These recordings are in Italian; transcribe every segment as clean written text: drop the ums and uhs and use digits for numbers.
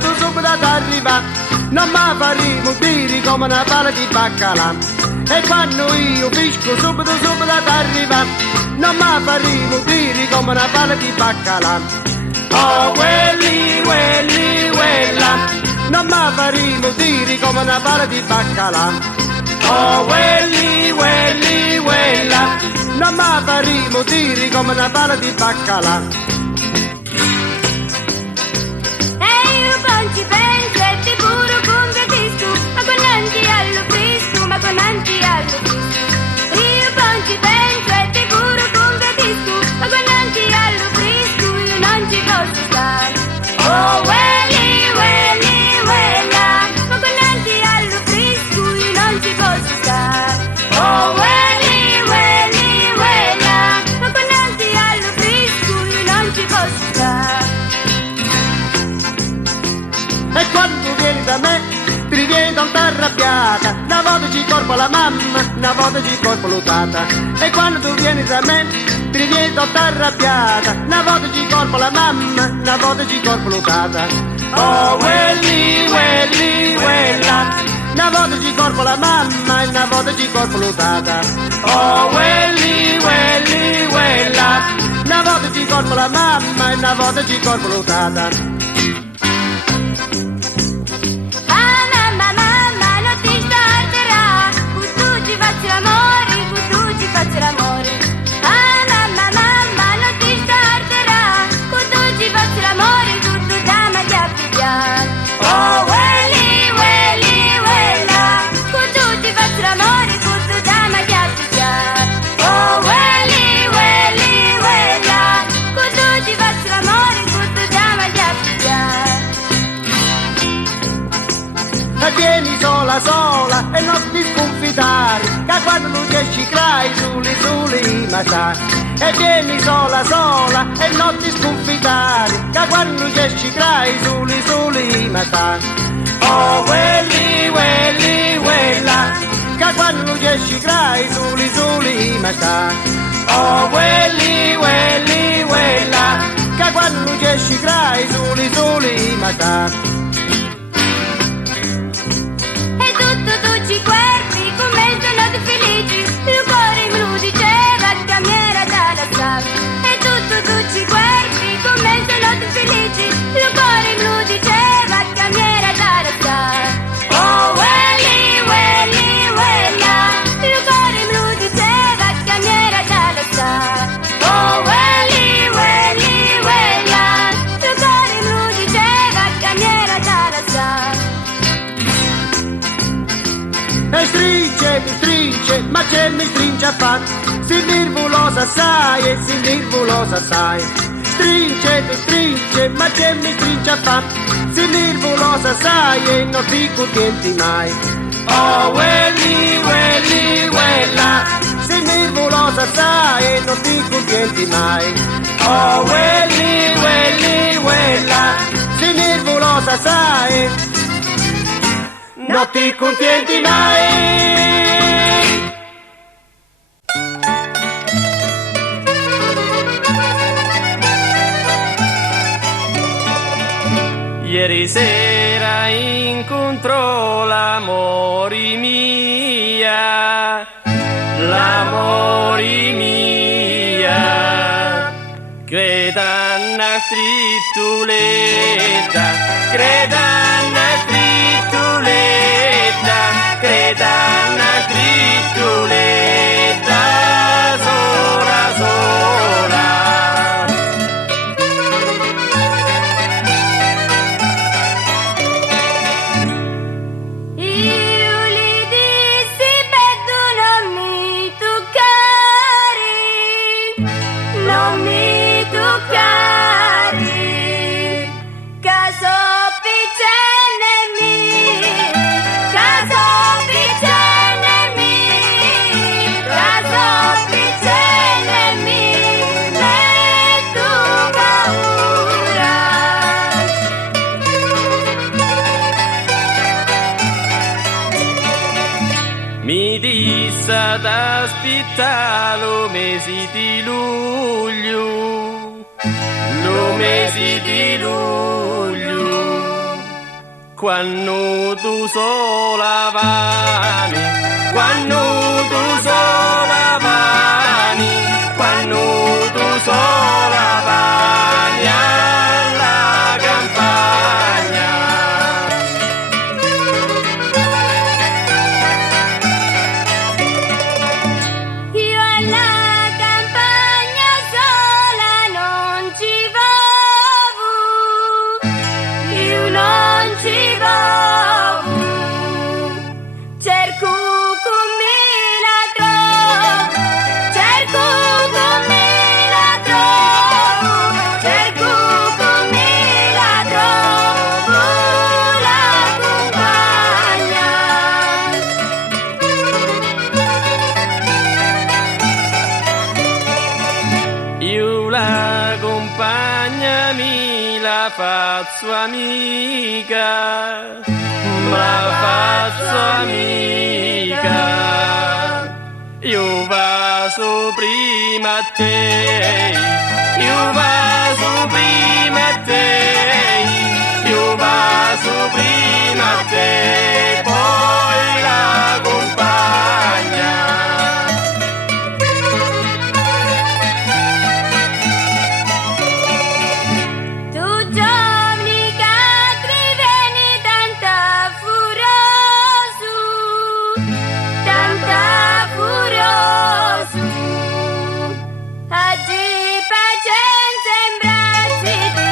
subito ad arrivare. Non mi faremo tiri come una palla di baccalà. E quando io fisco subito ad arrivare. Non mi faremo tiri come una palla di baccalà. Oh, quelli, quella. Non mi faremo tiri come una palla di baccalà. Oh, quelli, quella. Non mi faremo tiri come una palla di baccalà. E io non ci penso e ti puro convertisco, ma con anti allo frisco, ma con anti allo frisco. Io non ci penso e ti puro convertisco, ma con anti allo frisco io non ci posso stare. Oh, quelli, quella, ma con anti allo frisco io non ci posso stare. Oh, quelli, quella, ma con anti allo frisco io non ci posso stare. E quando vieni da me ti rivieni tanta arrabbiata. Una volta ci corpo la mamma, una volta ci corpo l'utata. E quando tu vieni da me ti rivieni tanta arrabbiata. Una volta ci corpo la mamma, una volta ci corpo l'utata. Oh, quelli, quella. Una volta ci corpo la mamma e una volta ci corpo l'utata. Oh, quelli, quella. Una volta ci corpo la mamma e una volta ci corpo l'utata. Faccio l'amore. Ah, mamma, non ti starterà. Con tu ci faccio l'amore, tutto da maglia pigliare. Oh, quelli, quella. Con tu ti faccio l'amore, tutto da maglia pigliare. Oh, quelli, quella. Con tu ti faccio l'amore, tutto da maglia pigliare. E vieni sola e non ti sconfitare, che quando non esci crai soli ma sai. E vieni sola e non ti sconfitare, che quando non esci crai soli ma sai. Oh, quelli, quella, che quando non esci crai soli ma sai. Oh, quelli, quella, che quando non esci crai soli ma sai. Tu ci guardi come sono felici, il cuore me lo diceva che mi era da lasciare. E tu ci guardi come sono felici, il cuore me lo diceva che mi era da lasciare. Oh, quelli, quella, il cuore me lo diceva che mi era da lasciare. Oh, quelli, quella, il cuore me lo diceva che mi era da lasciare. E stringe, ma c'è mi stringe a far. Si nervosa assai e si nervosa assai. Stringe, ma c'è mi stringe a far. Si nervosa assai e non ti contenti mai. Oh, quelli, quella. Si nervosa assai e non ti contenti mai. Oh, quelli, quella. Si nervosa assai, non ti contenti mai. Ieri sera incontrò l'amore mia, creda una strittuletta, creda una strittuletta, creda una strittuletta, sola. Io gli dissi Beddu non mi toccare, caso piccenemi, metto paura. Mi disse ad aspettare lo mese di luglio, quando tu sola vani, quando tu sola vani, quando tu sola vani alla campagna. Io alla campagna sola non ci voglio, io non ci voglio, cerco come la trovo, cerco come la trovo, cerco come la trovo la compagna. Io la compagna mi la faccio amica, la faccio amica. Io vaso prima a te, io vaso prima a te, io vaso prima a te, poi la compagna. Tu giovani che vieni tanta furioso, oggi pazienza in bracci di,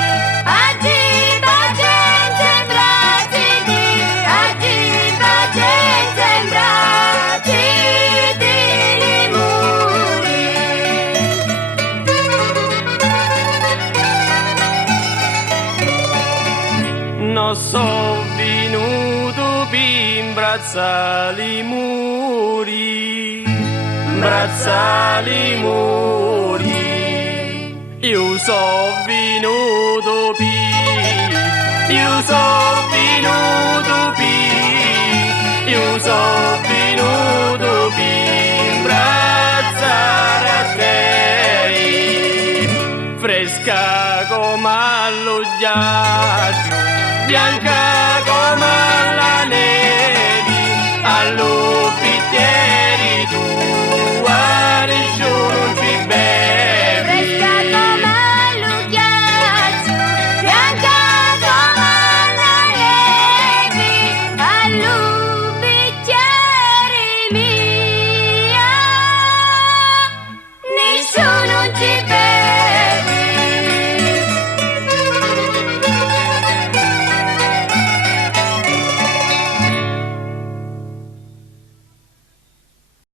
oggi pazienza in bracci di, oggi pazienza in bracci di muri. Non so venuto per imbrazzare i muri, imbrazzare i muri. Io so venuto per, io so venuto per, io so venuto per imbrazzare a te, fresca come allo ghiaccio, bianca